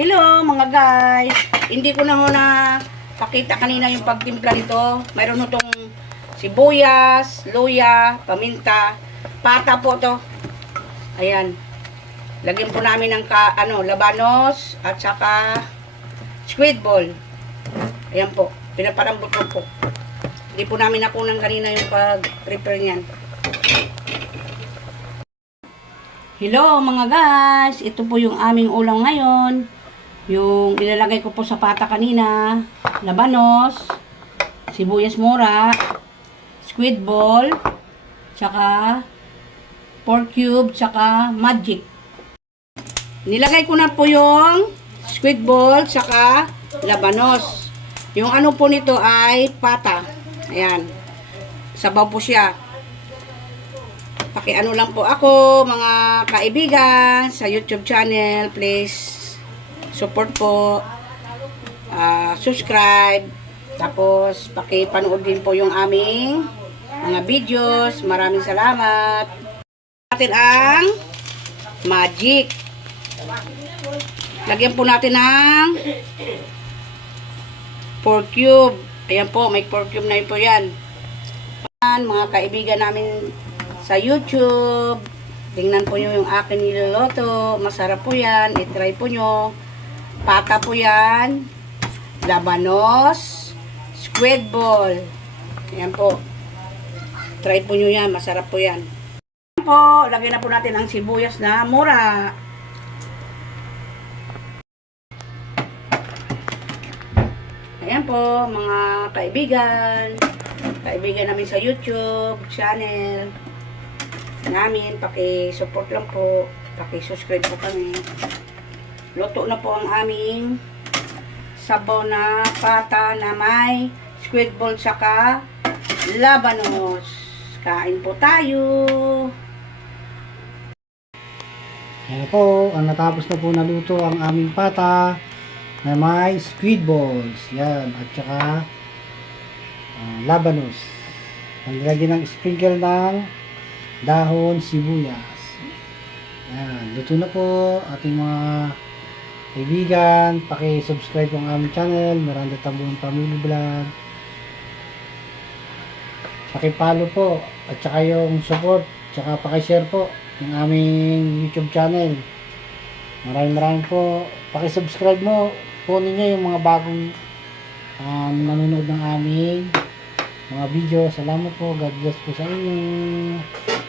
Hello mga guys. Hindi ko na muna pakita kanina yung pagtimpla nito. Mayroon itong sibuyas, luya, paminta, pata po to. Ayan. Lagyan po namin ng ka, ano, labanos at saka squid ball. Ayan po. Pinaparambot ko po. Hindi po namin nakunan kanina yung pag-prepare niyan. Hello mga guys, ito po yung aming ulam ngayon. Yung ilalagay ko po sa pata kanina, labanos, sibuyas mura, squid ball, tsaka pork cube, tsaka magic. Nilagay ko na po yung squid ball, tsaka labanos. Yung ano po nito ay pata. Ayan. Sabaw po siya. Pakiano lang po ako, mga kaibigan, sa YouTube channel. Please, support po. ah, subscribe. Tapos, pakipanood din po yung aming mga videos. Maraming salamat. Natin ang magic. Lagyan po natin ng pork cube. Ayan po, may pork cube na po. Yan, mga kaibigan namin sa YouTube. Tingnan po nyo yung akin niloloto. Masarap po yan. I-try po nyo. Pata po yan. Labanos. Squid ball. Ayan po. Try po nyo yan. Masarap po yan. Ayan po. Lagyan na po natin ang sibuyas na mura. Ayan po, mga kaibigan. Kaibigan namin sa YouTube channel namin. Paki-support lang po. Paki-subscribe po kami. Luto na po ang aming sabaw na pata na may squid ball saka labanos. Kain po tayo. Ayan po, ang natapos na po naluto ang aming pata na may squid balls. Yan, at saka ah, labanos. Naglagyan ng sprinkle ng dahon sibuyas. Yan, luto na po ating mga kaibigan. Paki-subscribe ang aming channel, Miranda Tabong Family Vlog. Paki-follow po at saka yung support, tsaka paki-share po yung aming YouTube channel. Maraming maraming po. Paki-subscribe mo po ninyo yung mga bagong um, nanonood ng aming mga video. Salamat po. God bless po sa inyo.